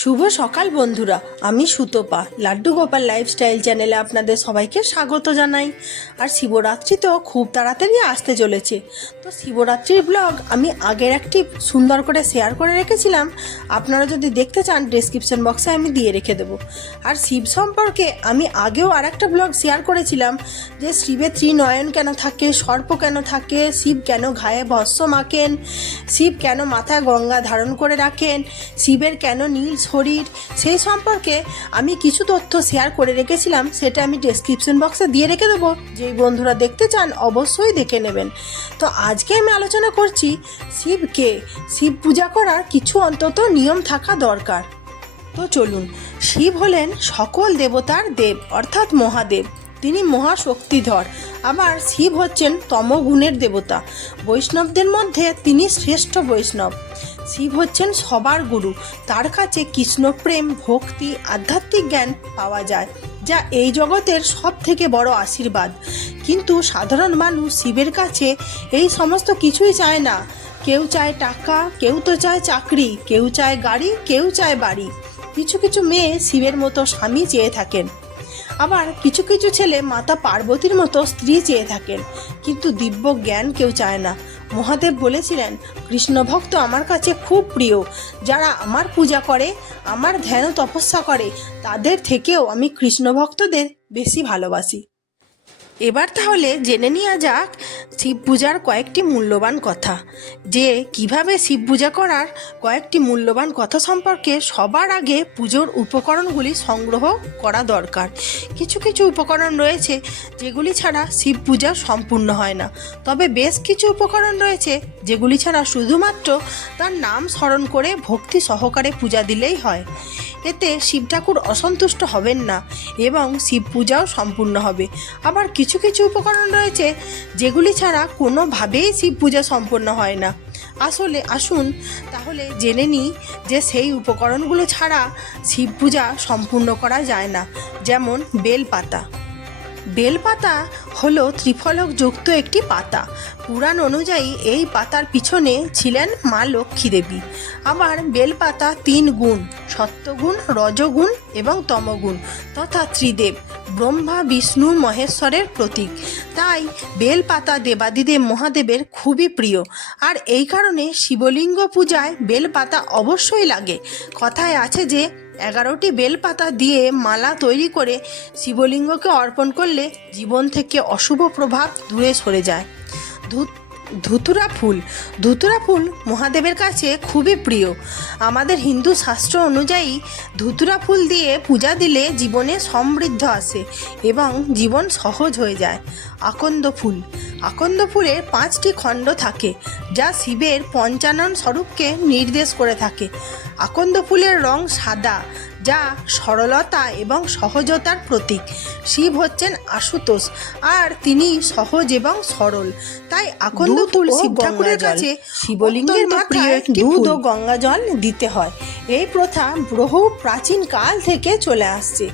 শুভ সকাল, বন্ধুরা। আমি সুতপা, লাড্ডু গোপাল লাইফস্টাইল চ্যানেলে আপনাদের সবাইকে স্বাগত জানাই। আর শিবরাত্রি তো খুব তাড়াতাড়ি আসতে চলেছে। তো শিবরাত্রির ব্লগ আমি আগের একটি সুন্দর করে শেয়ার করে রেখেছিলাম। আপনারা যদি দেখতে চান ডিসক্রিপশন বক্সে আমি দিয়ে রেখে দেবো। আর শিব সম্পর্কে আমি আগেও আর একটা ব্লগ শেয়ার করেছিলাম, যে শিবের ত্রিনয়ন কেন থাকে, সর্প কেন থাকে, শিব কেন ঘায়ে ভস্য মাখেন, শিব কেন মাথায় গঙ্গা ধারণ করে রাখেন, শিবের কেন নীল শরীর, সেই সম্পর্কে আমি কিছু তথ্য শেয়ার করে রেখেছিলাম, সেটা আমি ডেসক্রিপশন বক্সে দিয়ে রেখে দেবো। যেই বন্ধুরা দেখতে চান, অবশ্যই দেখে নেবেন। তো আজকে আমি আলোচনা করছি শিবকে। শিব পূজা করার কিছু অন্তত নিয়ম থাকা দরকার। তো চলুন, শিব হলেন সকল দেবতার দেব, অর্থাৎ মহাদেব। তিনি মহাশক্তিধর। আবার শিব হচ্ছেন তমগুণের দেবতা। বৈষ্ণবদের মধ্যে তিনি শ্রেষ্ঠ বৈষ্ণব। শিব হচ্ছেন সবার গুরু। তার কাছে কৃষ্ণপ্রেম ভক্তি, আধ্যাত্মিক জ্ঞান পাওয়া যায়, যা এই জগতের সব থেকে বড় আশীর্বাদ। কিন্তু সাধারণ মানুষ শিবের কাছে এই সমস্ত কিছুই চায় না। কেউ চায় টাকা, কেউ তো চায় চাকরি, কেউ চায় গাড়ি, কেউ চায় বাড়ি। কিছু কিছু মেয়ে শিবের মতো স্বামী চেয়ে থাকেন। আবার কিছু কিছু ছেলে মাতা পার্বতীর মতো স্ত্রী চেয়ে থাকেন। কিন্তু দিব্য জ্ঞান কেউ চায় না। মহাদেব বলেছিলেন, কৃষ্ণ ভক্ত আমার কাছে খুব প্রিয়। যারা আমার পূজা করে, আমার ধ্যান তপস্যা করে, তাদের থেকেও আমি কৃষ্ণ ভক্তদের বেশি ভালোবাসি। এবার তাহলে জেনে নেওয়া যাক শিব পূজার কয়েকটি মূল্যবান কথা। যে কীভাবে শিব পূজা করার কয়েকটি মূল্যবান কথা সম্পর্কে সবার আগে পুজোর উপকরণগুলি সংগ্রহ করা দরকার। কিছু কিছু উপকরণ রয়েছে যেগুলি ছাড়া শিব পূজা সম্পূর্ণ হয় না। তবে বেশ কিছু উপকরণ রয়েছে যেগুলি ছাড়া শুধুমাত্র তার নাম স্মরণ করে ভক্তি সহকারে পূজা দিলেই হয়। এতে শিব ঠাকুর অসন্তুষ্ট হবেন না এবং শিব পূজাও সম্পূর্ণ হবে। আবার কিছু কিছু উপকরণ রয়েছে যেগুলি ছাড়া কোনোভাবেই শিব পূজা সম্পন্ন হয় না। আসলে আসুন, তাহলে জেনে নিই যে সেই উপকরণগুলো ছাড়া শিব পূজা সম্পূর্ণ করা যায় না, যেমন বেলপাতা। বেলপাতা হলো ত্রিফলকযুক্ত একটি পাতা। পুরাণ অনুযায়ী এই পাতার পিছনে ছিলেন মা লক্ষ্মী দেবী। আবার বেলপাতা তিন গুণ সত্যগুণ রজগুণ এবং তমগুণ, তথা ত্রিদেব, ব্রহ্মা, বিষ্ণু, মহেশ্বরের প্রতীক। তাই বেলপাতা দেবাদিদেব মহাদেবের খুবই প্রিয়। আর এই কারণে শিবলিঙ্গ পূজায় বেলপাতা অবশ্যই লাগে। কথায় আছে যে, এগারোটি বেলপাতা দিয়ে মালা তৈরি করে শিবলিঙ্গকে অর্পণ করলে জীবন থেকে অশুভ প্রভাব দূরে সরে যায়। ধূ- ধুতুরা ফুল। ধুতুরা ফুল মহাদেবের কাছে খুবই প্রিয়। আমাদের হিন্দু শাস্ত্র অনুযায়ী ধুতুরা ফুল দিয়ে পূজা দিলে জীবনে সমৃদ্ধ আসে এবং জীবন সহজ হয়ে যায়। আকন্দ ফুল। আকন্দ ফুলের পাঁচটি খণ্ড থাকে যা শিবের পঞ্চানন স্বরূপকে নির্দেশ করে থাকে। আকন্দ ফুলের রং সাদা যা সরলতা এবং সহজতার প্রতীক। শিব হচ্ছেন আশুতোষ আর তিনি সহজ এবং সরল। তাই আকন্দ শিব ঠাকুরের কাছে শিবলিঙ্গের মাথায় দুধ ও গঙ্গা জল দিতে হয়। এই প্রথা বহু প্রাচীন কাল থেকে চলে আসছে।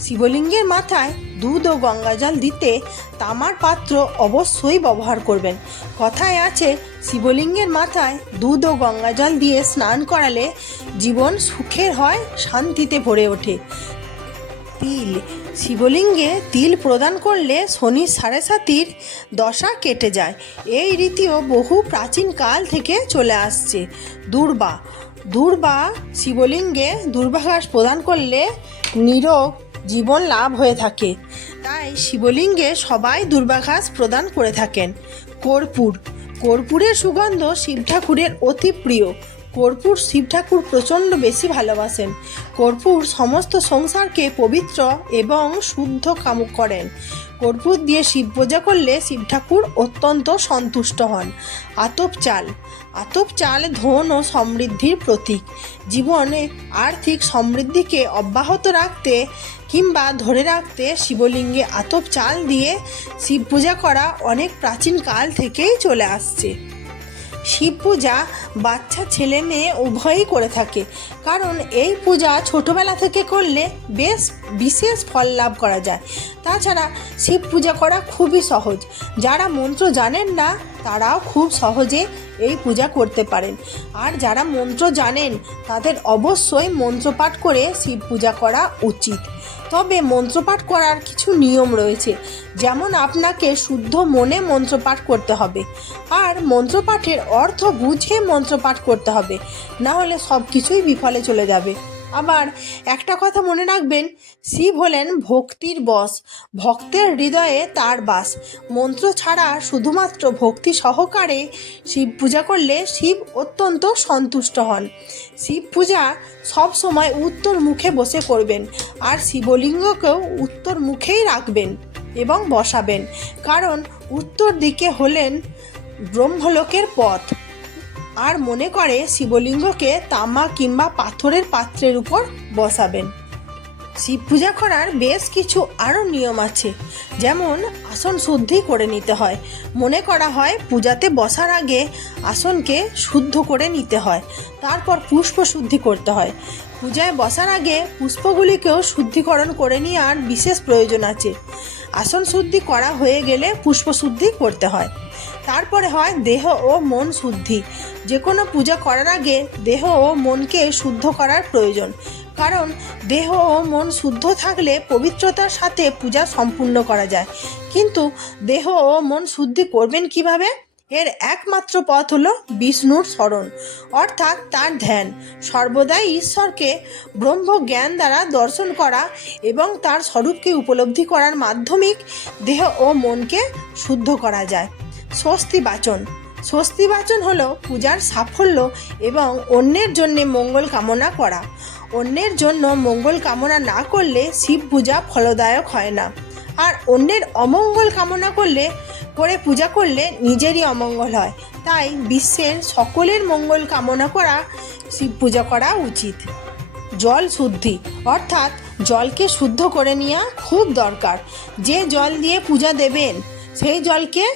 শিবলিঙ্গের মাথায় দুধ ও গঙ্গা জল দিতে তামার পাত্র অবশ্যই ব্যবহার করবেন। কথায় আছে, শিবলিঙ্গের মাথায় দুধ ও গঙ্গা জল দিয়ে স্নান করালে জীবন সুখের হয়, শান্তিতে ভরে ওঠে। তিল, শিবলিঙ্গে তিল প্রদান করলে শনি সাড়ে সাতির দশা কেটে যায়। এই রীতিও বহু প্রাচীন কাল থেকে চলে আসছে। দুর্বা দুর্বা শিবলিঙ্গে দুর্বাঘাস প্রদান করলে নিরোগ জীবন লাভ হয়ে থাকে। তাই শিবলিঙ্গে সবাই দুর্বাঘাস প্রদান করে থাকেন। কর্পূর। কর্পূরের সুগন্ধ শিব ঠাকুরের অতি প্রিয়। কর্পূর শিব ঠাকুর প্রচণ্ড বেশি ভালোবাসেন। কর্পূর সমস্ত সংসারকে পবিত্র এবং শুদ্ধ কাম করেন। কর্পূর দিয়ে শিব পূজা করলে শিব ঠাকুর অত্যন্ত সন্তুষ্ট হন। আতপ চাল। আতপ চাল ধন ও সমৃদ্ধির প্রতীক। জীবনে আর্থিক সমৃদ্ধিকে অব্যাহত রাখতে কিংবা ধরে রাখতে শিবলিঙ্গে আতপ চাল দিয়ে শিব পূজা করা অনেক প্রাচীন কাল থেকেই চলে আসছে। শিব পূজা বাচ্চা, ছেলে, মেয়ে উভয়ই করে থাকে। কারণ এই পূজা ছোটবেলা থেকে করলে বেশ বিশেষ ফল লাভ করা যায়। তাছাড়া শিব পূজা করা খুবই সহজ। যারা মন্ত্র জানেন না, তারাও খুব সহজে এই পূজা করতে পারেন। আর যারা মন্ত্র জানেন, তাদের অবশ্যই মন্ত্রপাঠ করে শিব পূজা করা উচিত। তবে মন্ত্রপাঠ করার কিছু নিয়ম রয়েছে। যেমন আপনাকে শুদ্ধ মনে মন্ত্রপাঠ করতে হবে। আর মন্ত্রপাঠের অর্থ বুঝে মন্ত্রপাঠ করতে হবে। না হলে সব কিছুই বিফলে চলে যাবে। আবার একটা কথা মনে রাখবেন, শিব হলেন ভক্তির বস, ভক্তের হৃদয়ে তার বাস। মন্ত্র ছাড়া শুধুমাত্র ভক্তি সহকারে শিব পূজা করলে শিব অত্যন্ত সন্তুষ্ট হন। শিব পূজা সব সময় উত্তর মুখে বসে করবেন আর শিবলিঙ্গকেও উত্তর মুখেই রাখবেন এবং বসাবেন। কারণ উত্তর দিকে হলেন ব্রহ্মলোকের পথ। আর মনে করে শিবলিঙ্গকে তামা কিংবা পাথরের পাত্রের উপর বসাবেন। শিব পূজা করার বেশ কিছু আরও নিয়ম আছে, যেমন আসন শুদ্ধি করে নিতে হয়। মনে করা হয় পূজাতে বসার আগে আসনকে শুদ্ধ করে নিতে হয়, তারপর পুষ্প শুদ্ধি করতে হয়। পূজায় বসার আগে পুষ্পগুলিকেও শুদ্ধিকরণ করে নেওয়ার বিশেষ প্রয়োজন আছে। আসন শুদ্ধি করা হয়ে গেলে পুষ্প শুদ্ধি করতে হয়। তারপরে হয় দেহ ও মন শুদ্ধি। যে কোনো পূজা করার আগে দেহ ও মনকে শুদ্ধ করার প্রয়োজন। কারণ দেহ ও মন শুদ্ধ থাকলে পবিত্রতার সাথে পূজা সম্পূর্ণ করা যায়। কিন্তু দেহ ও মন শুদ্ধি করবেন কীভাবে? এর একমাত্র পথ হলো বিষ্ণুর স্মরণ, অর্থাৎ তার ধ্যান। সর্বদাই ঈশ্বরকে ব্রহ্ম জ্ঞান দ্বারা দর্শন করা এবং তার স্বরূপকে উপলব্ধি করার মাধ্যমিক দেহ ও মনকে শুদ্ধ করা যায়। স্বস্তি বাচন। স্বস্তি বাচন হল পূজার সাফল্য এবং অন্যের জন্যে মঙ্গল কামনা করা। অন্যের জন্য মঙ্গল কামনা না করলে শিব পূজা ফলদায়ক হয় না। আর অন্যের অমঙ্গল কামনা করলে, করে পূজা করলে নিজেরই অমঙ্গল হয়। তাই বিশ্বের সকলের মঙ্গল কামনা করা, শিব পূজা করা উচিত। জল শুদ্ধি, অর্থাৎ জলকে শুদ্ধ করে নেওয়া খুব দরকার। যে জল দিয়ে পূজা দেবেন, সেই জলকে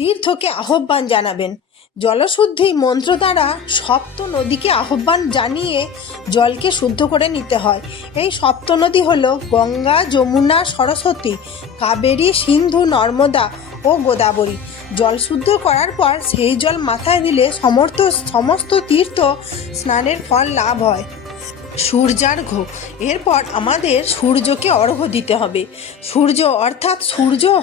তীর্থকে আহ্বান জানাবেন। জলশুদ্ধি মন্ত্র দ্বারা সপ্ত নদীকে আহ্বান জানিয়ে জলকে শুদ্ধ করে নিতে হয়। এই সপ্ত নদী হল গঙ্গা, যমুনা, সরস্বতী, কাবেরী, সিন্ধু, নর্মদা ও গোদাবরী। জল শুদ্ধ করার পর সেই জল মাথায় দিলে সমর্থ, সমস্ত তীর্থ স্নানের ফল লাভ হয়। সূর্যার্ঘ এরপর আমাদের সূর্যকে অর্ঘ্য দিতে হবে। সূর্য অর্থাৎ সূর্য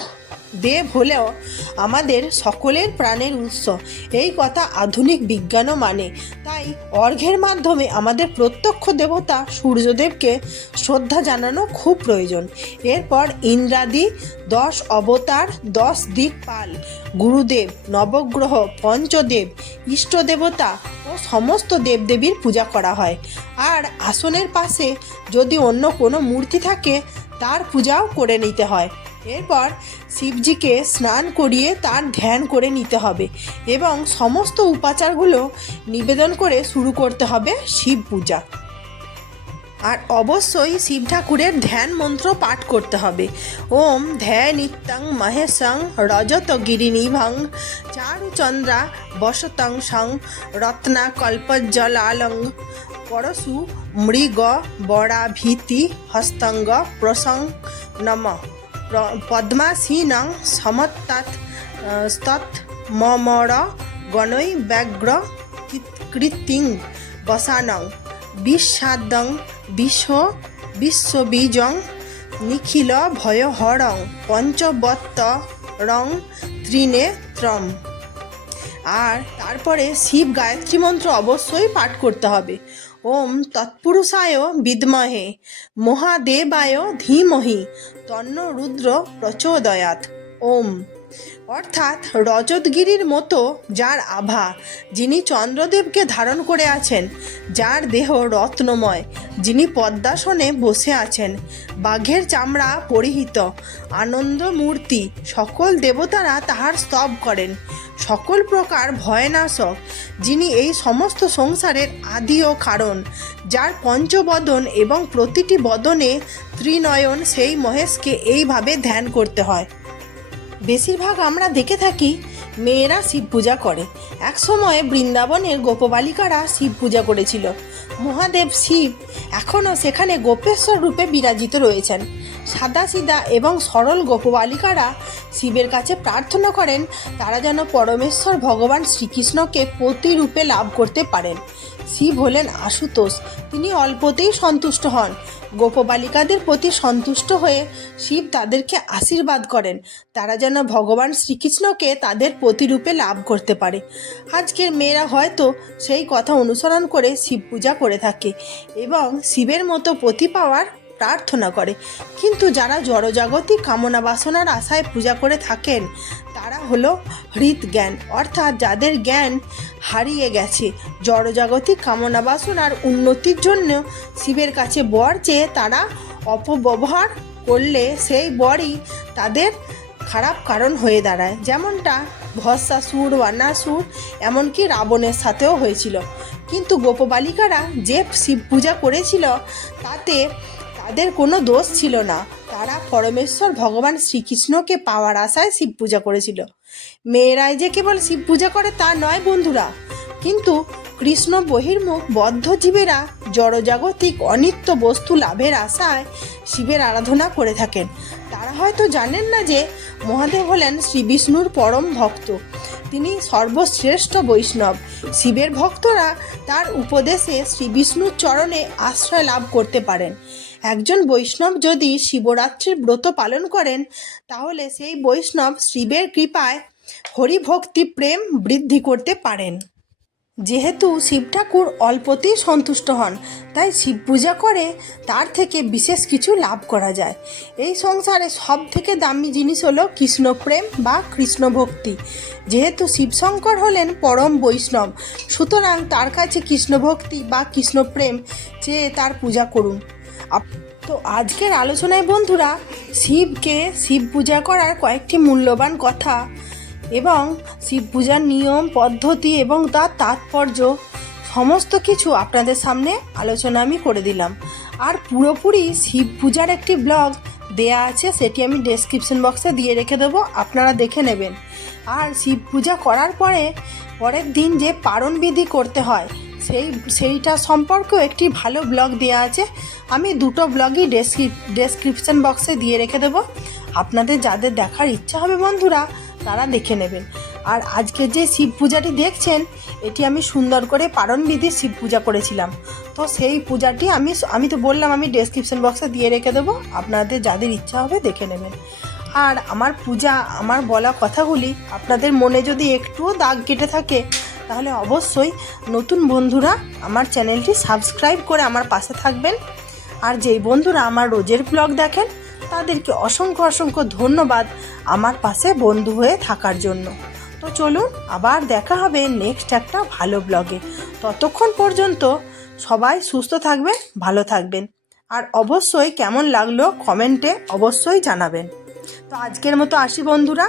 দেব হলেও আমাদের সকলের প্রাণের উৎস। এই কথা আধুনিক বিজ্ঞানও মানে। তাই অর্ঘ্যের মাধ্যমে আমাদের প্রত্যক্ষ দেবতা সূর্যদেবকে শ্রদ্ধা জানানো খুব প্রয়োজন। এরপর ইন্দ্রাদি, দশ অবতার, দশ দিকপাল গুরুদেব, নবগ্রহ, পঞ্চদেব, ইষ্টদেবতা ও সমস্ত দেবদেবীর পূজা করা হয়। আর আসনের পাশে যদি অন্য কোনো মূর্তি থাকে, তার পূজাও করে নিতে হয়। এরপর শিবজিকে স্নান করিয়ে তার ধ্যান করে নিতে হবে এবং সমস্ত উপাচারগুলো নিবেদন করে শুরু করতে হবে শিব পূজা। আর অবশ্যই শিব ঠাকুরের ধ্যান মন্ত্র পাঠ করতে হবে। ওম ধ্যান নিত্যং মহেশং রজত গিরিনিভং চারুচন্দ্রা বসতং সং রত্না কল্পজ্জলালং পরশু মৃগ বরাভীতি হস্তঙ্গ প্রসং নম। পদ্মাসীনং সমত্তাৎ স্তৎ মমর গণৈ ব্যাঘ্র কৃত্তিং বসানং বিস্বাদং বিশ্ব বিশ্ববীজং নিখিল ভয়হরং পঞ্চবত্ত রং ত্রিনেত্রম আর তারপরে শিব গায়ত্রী মন্ত্র অবশ্যই পাঠ করতে হবে। ওম তৎপুরুষায় বিদ্মহে মহাদেবায় ধীমহি তন্ন রুদ্র প্রচোদয়াত ওম অর্থাৎ রজতগিরির মতো যার আভা, যিনি চন্দ্রদেবকে ধারণ করে আছেন, যার দেহ রত্নময়, যিনি পদ্মাসনে বসে আছেন, বাঘের চামড়া পরিহিত, আনন্দ মূর্তি, সকল দেবতারা তাহার স্তব করেন, সকল প্রকার ভয়নাশক, যিনি এই সমস্ত সংসারের আদি ও কারণ, যার পঞ্চবদন এবং প্রতিটি বদনে ত্রিনয়ন সেই মহেশকে এইভাবে ধ্যান করতে হয়। বেশিরভাগ আমরা দেখে থাকি মেয়েরা শিব পূজা করে। এক সময় বৃন্দাবনের গোপবালিকারা শিব পূজা করেছিল। মহাদেব শিব এখনও সেখানে গোপেশ্বর রূপে বিরাজিত রয়েছেন। সাদা সিধা এবং সরল গোপবালিকারা শিবের কাছে প্রার্থনা করেন, তারা যেন পরমেশ্বর ভগবান শ্রীকৃষ্ণকে প্রতিরূপে লাভ করতে পারেন। শিব হলেন আশুতোষ, তিনি অল্পতেই সন্তুষ্ট হন। গোপবালিকাদের প্রতি সন্তুষ্ট হয়ে শিব তাদেরকে আশীর্বাদ করেন। তারা যেন ভগবান শ্রীকৃষ্ণকে তাদের প্রতিরূপে লাভ করতে পারে। আজকের মেয়েরা হয়তো সেই কথা অনুসরণ করে শিব পূজা করে থাকে এবং শিবের মতো প্রতি পাওয়ার প্রার্থনা করে। কিন্তু যারা জড়জাগতিক কামনা বাসনার আশায় পূজা করে থাকেন, তারা হলো হৃদ জ্ঞান। অর্থাৎ যাদের জ্ঞান হারিয়ে গেছে, জড়জাগতিক কামনা বাসনার উন্নতির জন্য শিবের কাছে বর চেয়ে তারা অপব্যবহার করলে সেই বরই তাদের খারাপ কারণ হয়ে দাঁড়ায়। যেমনটা ভস্মাসুর বানাসুর এমনকি রাবণের সাথেও হয়েছিল। কিন্তু গোপবালিকারা যে শিব পূজা করেছিল, তাতে তাদের কোনো দোষ ছিল না। তারা পরমেশ্বর ভগবান শ্রীকৃষ্ণকে পাওয়ার আশায় শিব পূজা করেছিল। মেয়েরাই যে কেবল শিব পূজা করে তা নয় বন্ধুরা, কিন্তু কৃষ্ণ বহির্মুখ বদ্ধ জীবেরা জড়জাগতিক অনিত্য বস্তু লাভের আশায় শিবের আরাধনা করে থাকেন। তারা হয়তো জানেন না যে মহাদেব হলেন শ্রী বিষ্ণুর পরম ভক্ত। তিনি সর্বশ্রেষ্ঠ বৈষ্ণব। শিবের ভক্তরা তার উপদেশে শ্রী বিষ্ণুর চরণে আশ্রয় লাভ করতে পারেন। একজন বৈষ্ণব যদি শিবরাত্রির ব্রত পালন করেন, তাহলে সেই বৈষ্ণব শিবের কৃপায় হরিভক্তি প্রেম বৃদ্ধি করতে পারেন। যেহেতু শিব ঠাকুর অল্পতেই সন্তুষ্ট হন, তাই শিব পূজা করে তার থেকে বিশেষ কিছু লাভ করা যায়। এই সংসারে সব থেকে দামি জিনিস হলো কৃষ্ণপ্রেম বা কৃষ্ণ ভক্তি। যেহেতু শিবশঙ্কর হলেন পরম বৈষ্ণব, সুতরাং তার কাছে কৃষ্ণ ভক্তি বা কৃষ্ণপ্রেম চেয়ে তার পূজা করুন। তো আজকের আলোচনায় বন্ধুরা, শিবকে শিব পূজা করার কয়েকটি মূল্যবান কথা এবং শিব পূজার নিয়ম, পদ্ধতি এবং তার তাৎপর্য, সমস্ত কিছু আপনাদের সামনে আলোচনা আমি করে দিলাম। আর পুরোপুরি শিব পূজার একটি ব্লগ দেয়া আছে, সেটি আমি ডেসক্রিপশন বক্সে দিয়ে রেখে দেবো, আপনারা দেখে নেবেন। আর শিব পূজা করার পরে, পরের দিন যে পারণ বিধি করতে হয়, সেই, সেইটা সম্পর্কেও একটি ভালো ব্লগ দেওয়া আছে, আমি দুটো ব্লগই ডেসক্রিপ ডেসক্রিপশন বক্সে দিয়ে রেখে দেবো। আপনাদের যাদের দেখার ইচ্ছা হবে বন্ধুরা তারা দেখে নেবেন। আর আজকে যে শিব পূজাটি দেখছেন, এটি আমি সুন্দর করে পারণ বিধি শিব পূজা করেছিলাম। তো সেই পূজাটি আমি আমি তো বললাম, আমি ডেসক্রিপশন বক্সে দিয়ে রেখে দেবো, আপনাদের যাদের ইচ্ছা হবে দেখে নেবেন। আর আমার পূজা, আমার বলা কথাগুলি আপনাদের মনে যদি একটুও দাগ কেটে থাকে, তাহলে অবশ্যই নতুন বন্ধুরা আমার চ্যানেলটি সাবস্ক্রাইব করে আমার পাশে থাকবেন। আর যেই বন্ধুরা আমার রোজের ব্লগ দেখেন তাদেরকে অসংখ্য অসংখ্য ধন্যবাদ আমার পাশে বন্ধু হয়ে থাকার জন্য। তো চলুন, আবার দেখা হবে নেক্সট একটা ভালো ব্লগে ততক্ষণ পর্যন্ত সবাই সুস্থ থাকবে ভালো থাকবেন। আর অবশ্যই কেমন লাগল কমেন্টে অবশ্যই জানাবেন। তো আজকের মতো আসি বন্ধুরা।